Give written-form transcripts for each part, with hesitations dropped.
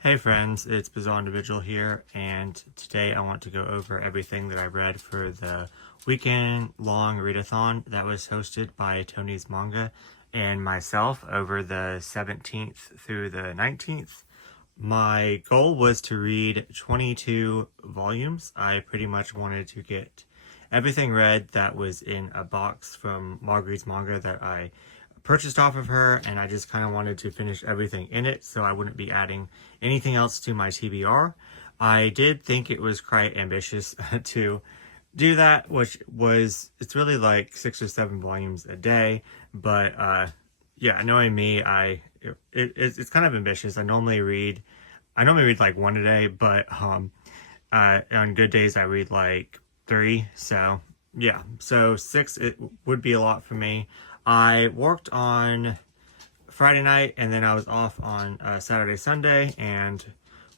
Hey friends, it's Bizarre Individual here, and today I want to go over everything that I read for the weekend-long readathon that was hosted by Tony's Manga and myself over the 17th through the 19th. My goal was to read 22 volumes. I pretty much wanted to get everything read that was in a box from Marguerite's Manga that I purchased off of her, and I just kind of wanted to finish everything in it so I wouldn't be adding anything else to my TBR. I did think it was quite ambitious to do that, which was, it's really like 6 or 7 volumes a day, but yeah, knowing me, it's kind of ambitious. I normally read like 1 a day, but on good days I read like 3, so yeah, so 6 it would be a lot for me. I worked on Friday night, and then I was off on Saturday, Sunday, and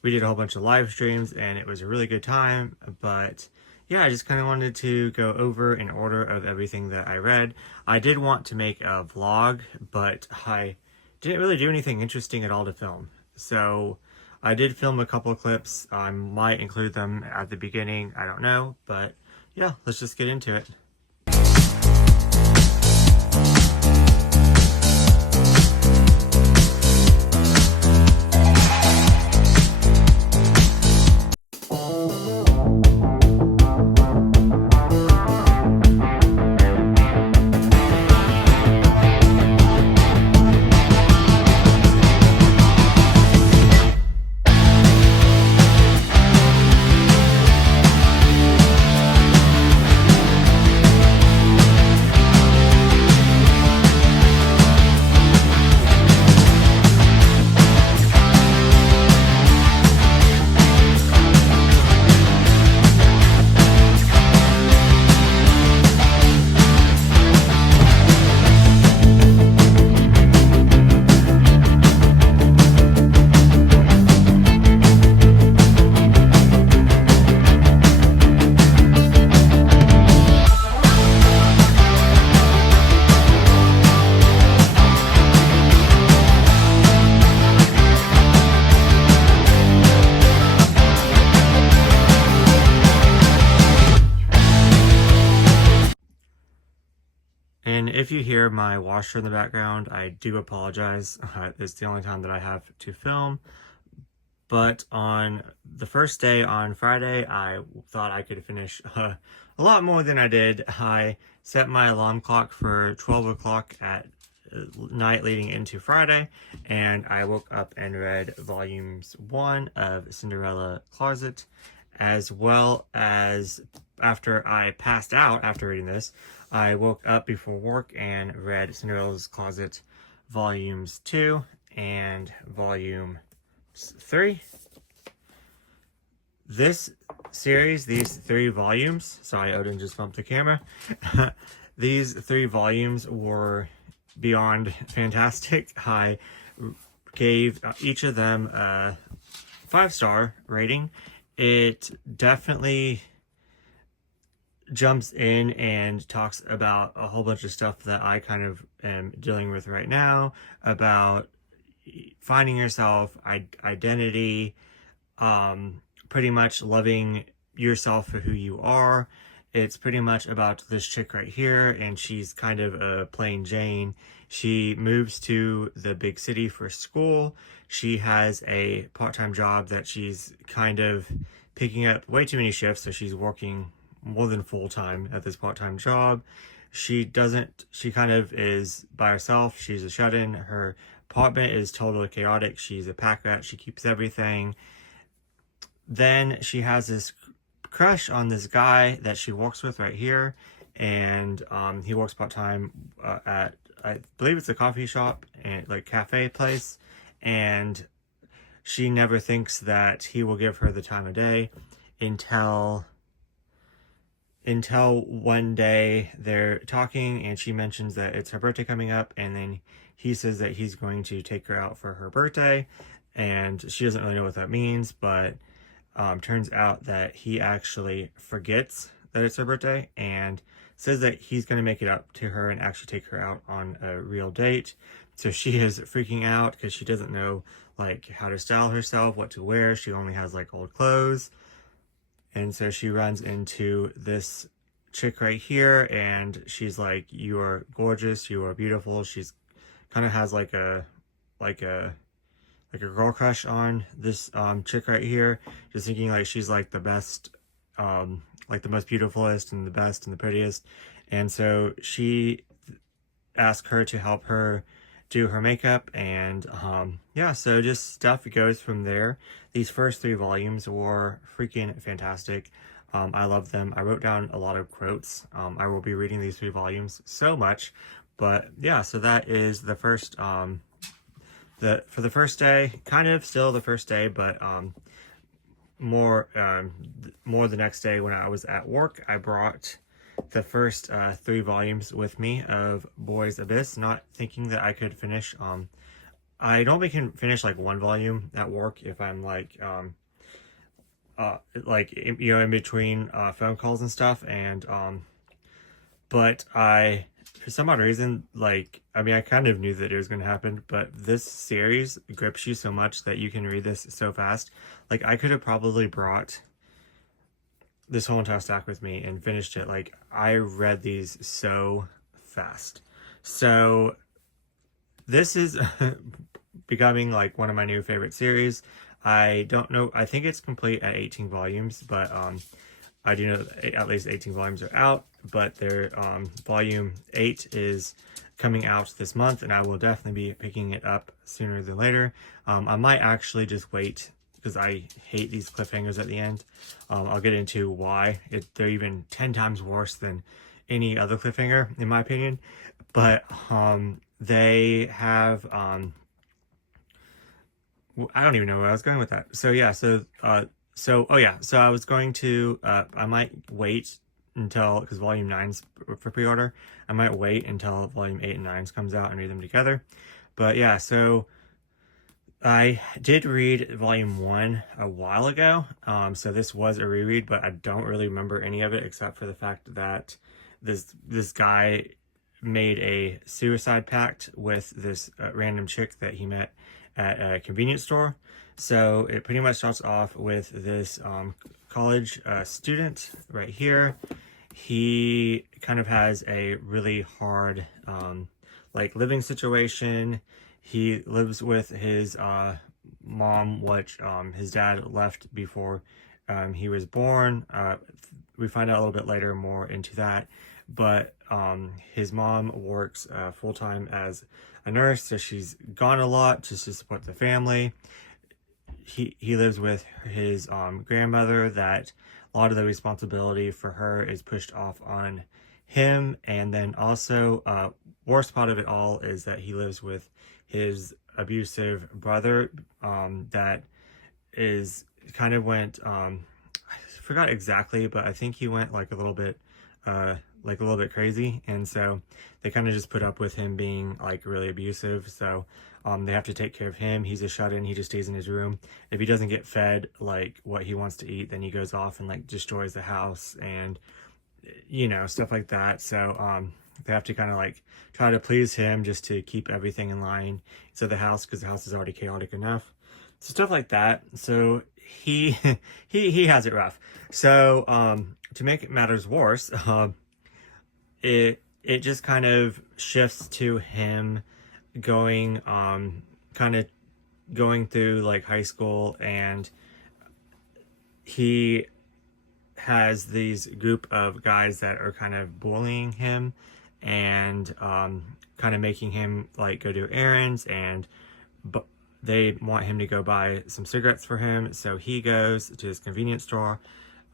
we did a whole bunch of live streams, and it was a really good time. But yeah, I just kind of wanted to go over an order of everything that I read. I did want to make a vlog, but I didn't really do anything interesting at all to film. So I did film a couple of clips. I might include them at the beginning. I don't know, but yeah, let's just get into it. And if you hear my washer in the background, I do apologize. It's the only time that I have to film. But on the first day, on Friday, I thought I could finish a lot more than I did. I set my alarm clock for 12 o'clock at night leading into Friday, and I woke up and read volumes 1 of Cinderalla Closet, as well as after I passed out after reading this, I woke up before work and read Cinderella's Closet volumes 2 and volume 3. This series, these 3 volumes, sorry, Odin just bumped the camera. These 3 volumes were beyond fantastic. I gave each of them a 5-star rating. It definitely jumps in and talks about a whole bunch of stuff that I kind of am dealing with right now, about finding yourself, identity, pretty much loving yourself for who you are. It's pretty much about this chick right here, and she's kind of a plain Jane. She moves to the big city for school. She has a part-time job that she's kind of picking up way too many shifts, so she's working more than full-time at this part-time job. She kind of is by herself. She's a shut-in. Her apartment is totally chaotic. She's a pack rat. She keeps everything. Then she has this crush on this guy that she works with right here, and he works part-time at, I believe it's a coffee shop and like cafe place, and she never thinks that he will give her the time of day until one day they're talking and she mentions that it's her birthday coming up, and then he says that he's going to take her out for her birthday, and she doesn't really know what that means, but turns out that he actually forgets that it's her birthday and says that he's going to make it up to her and actually take her out on a real date. So she is freaking out because she doesn't know like how to style herself, what to wear. She only has like old clothes. And so she runs into this chick right here, and she's like, "You are gorgeous, you are beautiful." She's kind of has like a like a girl crush on this chick right here, just thinking like she's like the best, like the most beautifulest and the best and the prettiest. And so she asked her to help her do her makeup, and yeah, so just stuff goes from there. These first 3 volumes were freaking fantastic. I love them. I wrote down a lot of quotes. I will be reading these 3 volumes so much, but yeah, so that is the first for the first day, kind of still the first day, but more the next day when I was at work. I brought the first 3 volumes with me of Boy's Abyss, not thinking that I could finish. I normally can finish like 1 volume at work if I'm like in between phone calls and stuff, and but for some odd reason, like, I mean, I kind of knew that it was going to happen, but this series grips you so much that you can read this so fast. Like, I could have probably brought this whole entire stack with me and finished it. Like, I read these so fast. So, this is becoming, like, one of my new favorite series. I don't know, I think it's complete at 18 volumes, but, I do know that at least 18 volumes are out, but their volume 8 is coming out this month, and I will definitely be picking it up sooner than later. I might actually just wait because I hate these cliffhangers at the end. I'll get into why. They're even 10 times worse than any other cliffhanger, in my opinion. But they have... I don't even know where I was going with that. So yeah, so I was going to, I might wait until, because volume 9's for pre-order, I might wait until volume 8 and 9 comes out and read them together. But yeah, so I did read volume 1 a while ago, so this was a reread, but I don't really remember any of it except for the fact that this guy made a suicide pact with this random chick that he met at a convenience store. So it pretty much starts off with this college student right here. He kind of has a really hard like living situation. He lives with his mom, which his dad left before he was born. We find out a little bit later more into that, but his mom works full-time as a nurse, so she's gone a lot just to support the family. He lives with his grandmother, that a lot of the responsibility for her is pushed off on him. And then also, worst part of it all is that he lives with his abusive brother, that is kind of went, I forgot exactly, but I think he went like a little bit crazy, and so they kind of just put up with him being like really abusive. So they have to take care of him. He's a shut-in. He just stays in his room. If he doesn't get fed like what he wants to eat, then he goes off and like destroys the house and stuff like that. So they have to kind of like try to please him just to keep everything in line. So the house, because the house is already chaotic enough, so stuff like that. So he he has it rough. So to make matters worse, it just kind of shifts to him going kind of going through like high school, and he has these group of guys that are kind of bullying him and kind of making him like go do errands, and they want him to go buy some cigarettes for him. So he goes to his convenience store,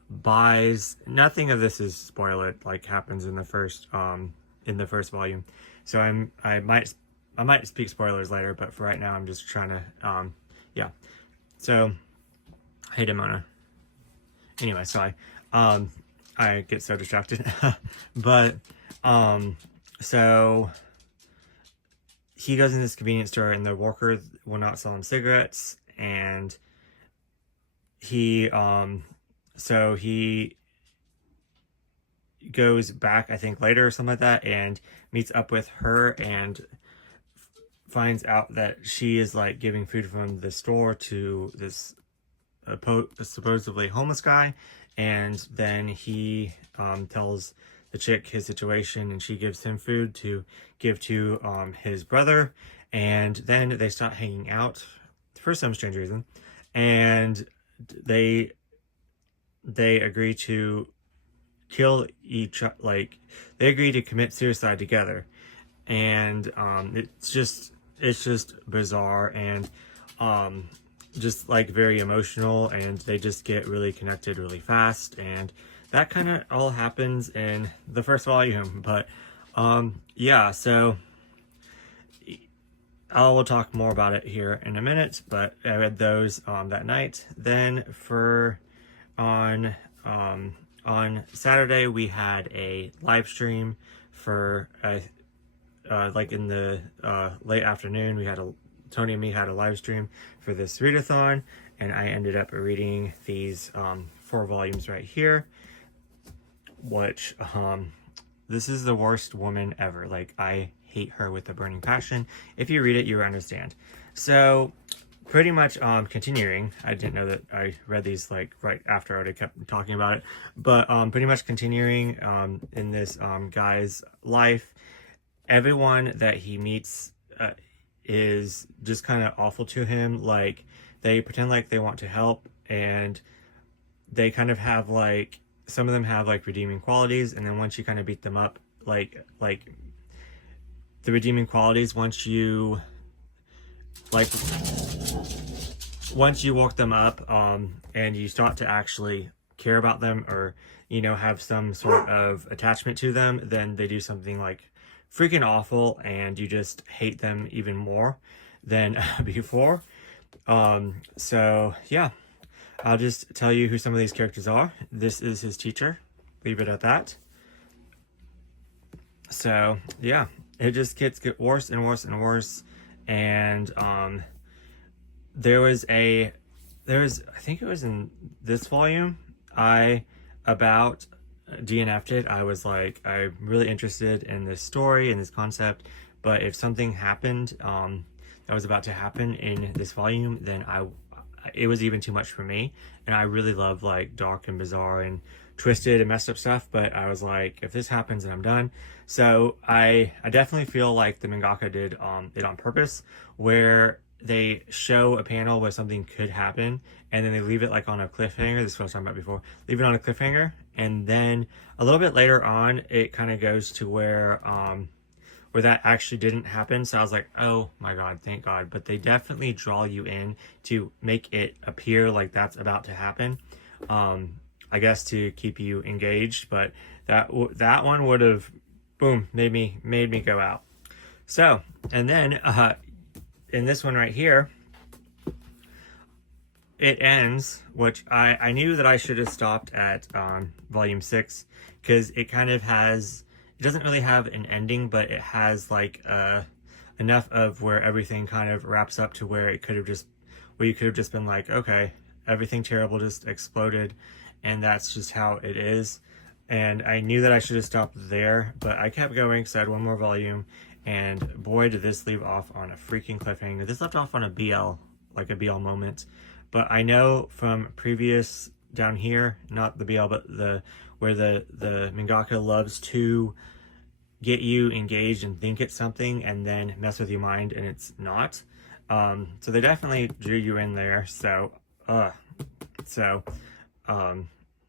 buys, nothing of this is spoiled, like happens in the first volume. So I might speak spoilers later, but for right now I'm just trying to yeah. So hey Demona. Anyway, sorry. I get so distracted. But so he goes in this convenience store, and the worker will not sell him cigarettes, and he so he goes back, I think later or something like that, and meets up with her, and finds out that she is like giving food from the store to this supposedly homeless guy, and then he tells the chick his situation, and she gives him food to give to his brother, and then they start hanging out for some strange reason, and they agree to kill each, like they agree to commit suicide together, and it's just bizarre, and just like very emotional, and they just get really connected really fast, and that kind of all happens in the first volume. But yeah, so I will talk more about it here in a minute, but I read those that night. Then on Saturday we had a live stream for like in the late afternoon. We had Tony and me had a live stream for this readathon, and I ended up reading these 4 volumes right here, which this is the worst woman ever. Like, I hate her with a burning passion. If you read it, you understand. So pretty much continuing, I didn't know that I read these like right after I already kept talking about it, but pretty much continuing in this guy's life. Everyone that he meets is just kind of awful to him. Like, they pretend like they want to help, and they kind of have like, some of them have like redeeming qualities, and then once you kind of beat them up, like the redeeming qualities, once you walk them up and you start to actually care about them, or you know, have some sort of attachment to them, then they do something like freaking awful, and you just hate them even more than before. So yeah, I'll just tell you who some of these characters are. This is his teacher. Leave it at that. So yeah, it just gets worse and worse and worse. And there was I think it was in this volume, I about DNF'd it. I was like, I'm really interested in this story and this concept, but if something happened that was about to happen in this volume, then it was even too much for me. And I really love like dark and bizarre and twisted and messed up stuff, but I was like, if this happens, then I'm done. So I definitely feel like the mangaka did it on purpose, where they show a panel where something could happen, and then they leave it like on a cliffhanger. This is what I was talking about before. Leave it on a cliffhanger, and then a little bit later on, it kind of goes to where that actually didn't happen. So I was like, oh my god, thank god. But they definitely draw you in to make it appear like that's about to happen. I guess to keep you engaged, but that one would have, boom, made me go out. So, and then in this one right here, it ends, which I knew that I should have stopped at volume 6, because it kind of has, it doesn't really have an ending, but it has like enough of where everything kind of wraps up to where it could have just, where you could have just been like, okay, everything terrible just exploded, and that's just how it is. And I knew that I should have stopped there, but I kept going because I had one more volume, and boy, did this leave off on a freaking cliffhanger. This left off on a BL, like a BL moment. But I know from previous down here, not the BL, but where the mangaka loves to get you engaged and think it's something and then mess with your mind and it's not. So they definitely drew you in there. So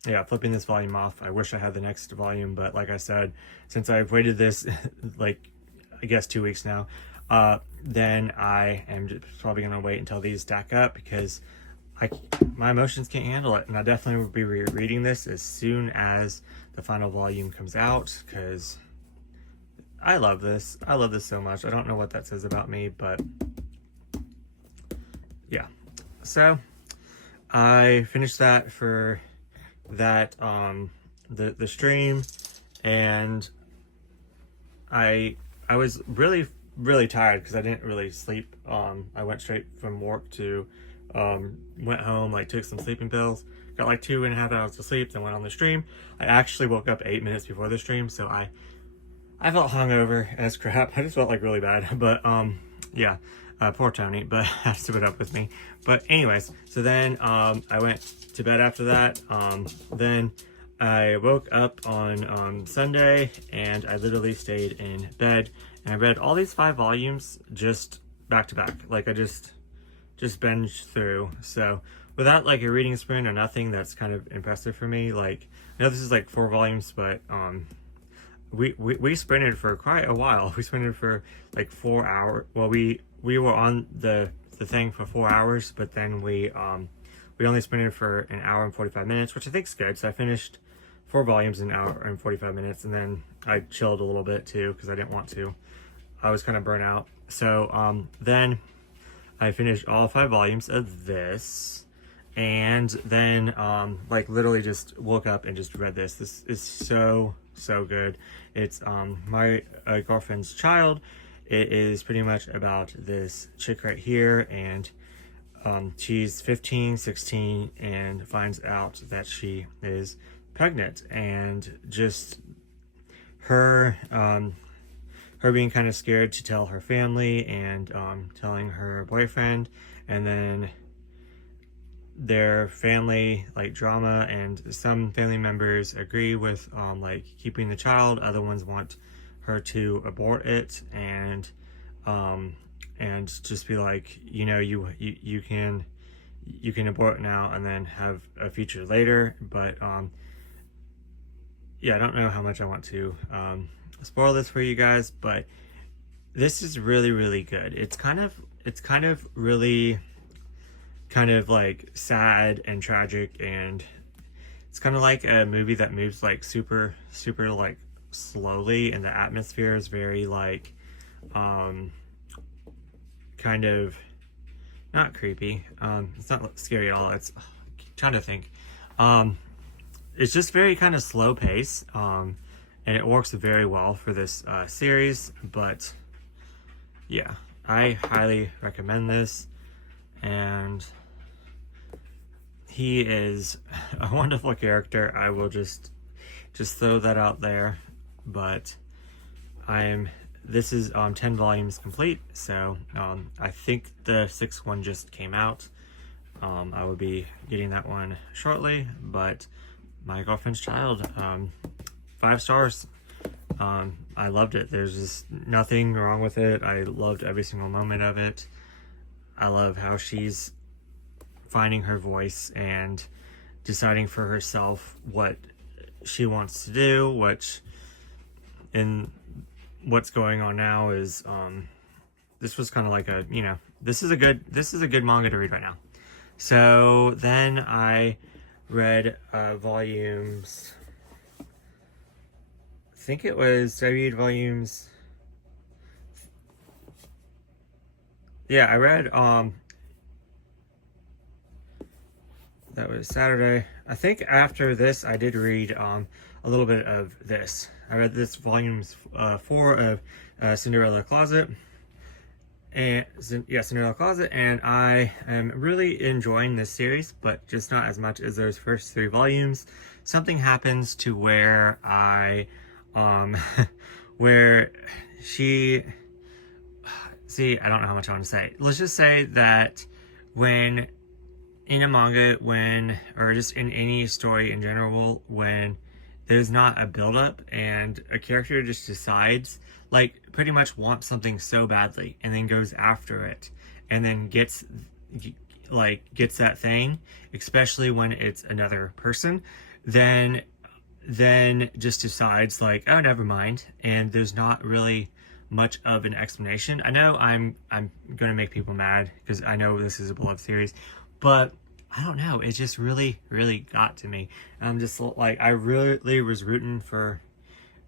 yeah, flipping this volume off. I wish I had the next volume, but like I said, since I've waited this like, I guess 2 weeks now, then I am just probably going to wait until these stack up, because my emotions can't handle it. And I definitely will be rereading this as soon as the final volume comes out, because I love this. I love this so much. I don't know what that says about me, but yeah. So I finished that for that the stream, and I was really tired because I didn't really sleep. I went straight from work to went home, like took some sleeping pills, got like 2.5 hours of sleep, then went on the stream. I actually woke up 8 minutes before the stream, so I felt hungover as crap. I just felt like really bad, but yeah, poor Tony, but has to put up with me. But anyways, so then I went to bed after that. Then I woke up on Sunday, and I literally stayed in bed, and I read all these 5 volumes just back to back. Like, I just binged through. So without like a reading sprint or nothing, that's kind of impressive for me. Like, I know this is like 4 volumes, but we sprinted for quite a while. We sprinted for like 4 hours. Well, we were on the thing for 4 hours, but then we only sprinted for an hour and 45 minutes, which I think is good. So I finished 4 volumes in an hour and 45 minutes, and then I chilled a little bit too because I didn't want to. I was kind of burnt out. So then I finished all 5 volumes of this, and then like literally just woke up and just read this. This is so good. It's my girlfriend's child. It is pretty much about this chick right here, and she's 15, 16, and finds out that she is pregnant, and just her being kind of scared to tell her family, and telling her boyfriend, and then their family like drama, and some family members agree with like keeping the child, other ones want her to abort it, and just be like, you know, you can abort now and then have a future later. But yeah, I don't know how much I want to spoil this for you guys, but this is really good. It's kind of really kind of like sad and tragic, and it's kind of like a movie that moves like super like slowly, and the atmosphere is very like kind of not creepy. It's not scary at all. It's I'm trying to think. It's just very kind of slow pace, and it works very well for this series. But yeah, I highly recommend this, and he is a wonderful character. I will just throw that out there. But this is 10 volumes complete, so I think the 6th one just came out. I will be getting that one shortly. But my girlfriend's child, 5 stars. I loved it. There's just nothing wrong with it. I loved every single moment of it. I love how she's finding her voice and deciding for herself what she wants to do, which in what's going on now is this was kind of like a, you know, this is a good manga to read right now. So then I read volumes, I think it was, I read volumes, yeah, I read that was Saturday. I think after this I did read a little bit of this. I read this volumes 4 of Cinderalla Closet, and yeah, Cinderella Closet, and I am really enjoying this series, but just not as much as those first 3 volumes. Something happens to where I where she, see, I don't know how much I want to say. Let's just say that when in a manga, or just in any story in general, when there's not a build-up and a character just decides, like, pretty much wants something so badly and then goes after it and then gets that thing, especially when it's another person, then just decides like, oh, never mind, and there's not really much of an explanation. I know I'm gonna make people mad because I know this is a beloved series, but I don't know, it just really got to me. And I'm just like, I really was rooting for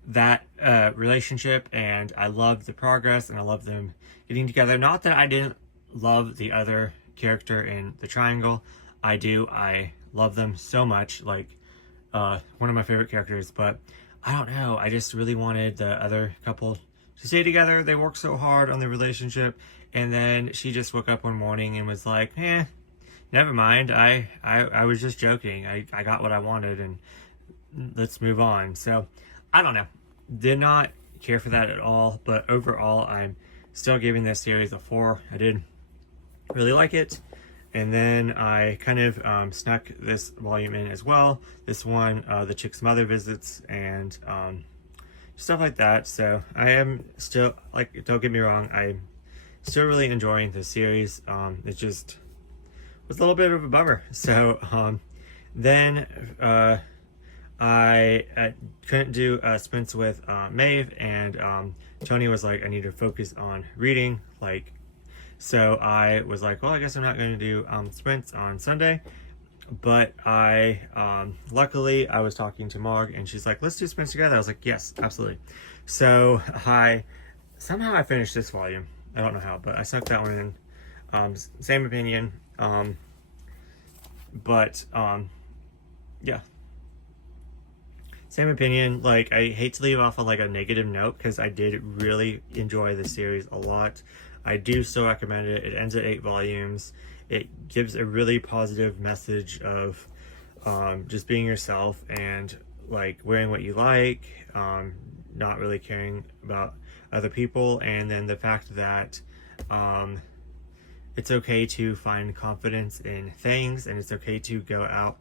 that relationship, and I loved the progress, and I love them getting together. Not that I didn't love the other character in the triangle. I love them so much, like one of my favorite characters, but I don't know, I just really wanted the other couple to stay together. They worked so hard on their relationship, and then she just woke up one morning and was like, never mind, I was just joking. I got what I wanted, and let's move on. So I don't know, did not care for that at all, but overall I'm still giving this series a 4. I did really like it. And then I kind of snuck this volume in as well. This one, the chick's mother visits, and stuff like that. So I am still, like, don't get me wrong, I'm still really enjoying this series. It just was a little bit of a bummer. So then I couldn't do sprints with Maeve, and Tony was like, I need to focus on reading, like, so I was like, well, I guess I'm not going to do sprints on Sunday. But I luckily I was talking to Marg, and she's like, let's do sprints together. I was like, yes, absolutely. So somehow I finished this volume. I don't know how, but I snuck that one in. Same opinion. Yeah, same opinion. Like, I hate to leave off on like a negative note, because I did really enjoy the series a lot. I do still recommend it. It ends at 8 volumes. It gives a really positive message of just being yourself, and like wearing what you like, not really caring about other people, and then the fact that it's okay to find confidence in things, and it's okay to go out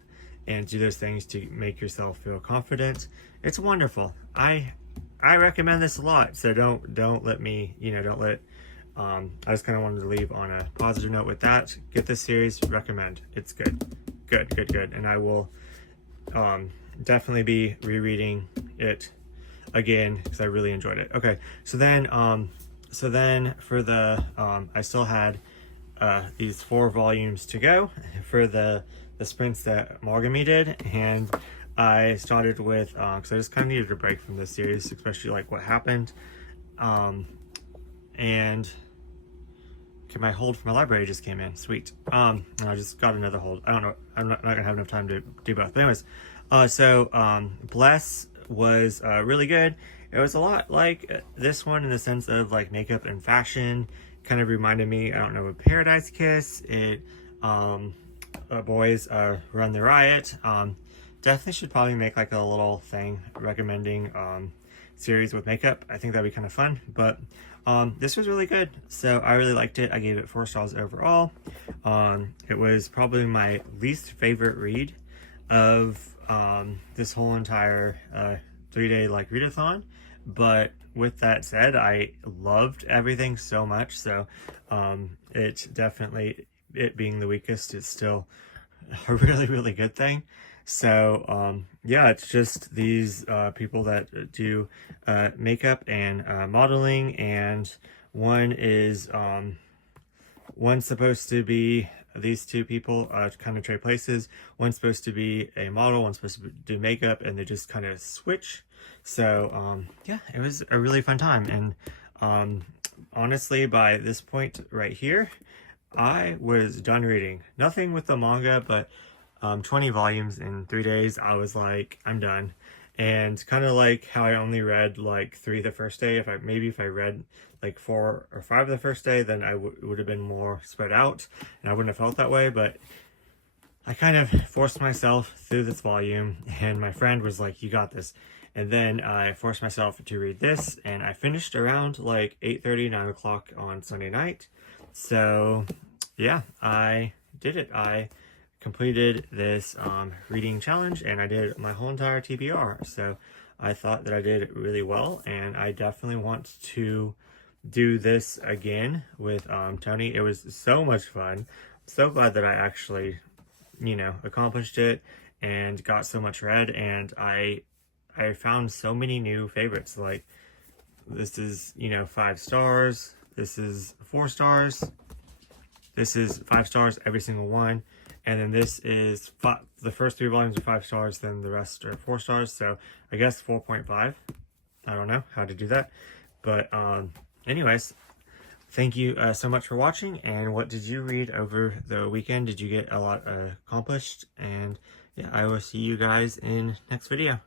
and do those things to make yourself feel confident. It's wonderful. I recommend this a lot. So don't let me, don't let I just kind of wanted to leave on a positive note with that. Get this series, recommend. It's good. And I will definitely be rereading it again, because I really enjoyed it. Okay, so then for the I still had these 4 volumes to go for the sprints that Morgami did, and I started with because I just kind of needed a break from this series, especially like what happened. And okay, my hold from my library just came in. Sweet. And I just got another hold. I don't know. I'm not gonna have enough time to do both. But anyways, Bless was really good. It was a lot like this one in the sense of like makeup and fashion. Kind of reminded me, I don't know, of Paradise Kiss. It Boys Run the Riot. Definitely should probably make like a little thing recommending series with makeup. I think that'd be kind of fun. But this was really good, so I really liked it. I gave it 4 stars overall. It was probably my least favorite read of this whole entire 3-day like readathon, but with that said, I loved everything so much. So it definitely, it being the weakest, is still a really good thing. So yeah, it's just these people that do makeup and modeling, and one is one's supposed to be, these 2 people kind of trade places. One's supposed to be a model, one's supposed to do makeup, and they just kind of switch. So yeah, it was a really fun time. And honestly, by this point right here, I was done reading. Nothing with the manga, but 20 volumes in 3 days, I was like, I'm done. And kind of like how I only read like 3 the first day. If I read like 4 or 5 the first day, then I would have been more spread out, and I wouldn't have felt that way. But I kind of forced myself through this volume, and my friend was like, you got this. And then I forced myself to read this, and I finished around like 8:30, 9 o'clock on Sunday night. So yeah, I did it. I completed this reading challenge, and I did my whole entire TBR. So I thought that I did really well, and I definitely want to do this again with Tony. It was so much fun. I'm so glad that I actually, accomplished it and got so much read, and I found so many new favorites. Like, this is 5 stars, this is 4 stars, this is 5 stars, every single one. And then this is the first 3 volumes are 5 stars, then the rest are 4 stars. So I guess 4.5. I don't know how to do that. But anyways, thank you so much for watching. And what did you read over the weekend? Did you get a lot accomplished? And yeah, I will see you guys in next video.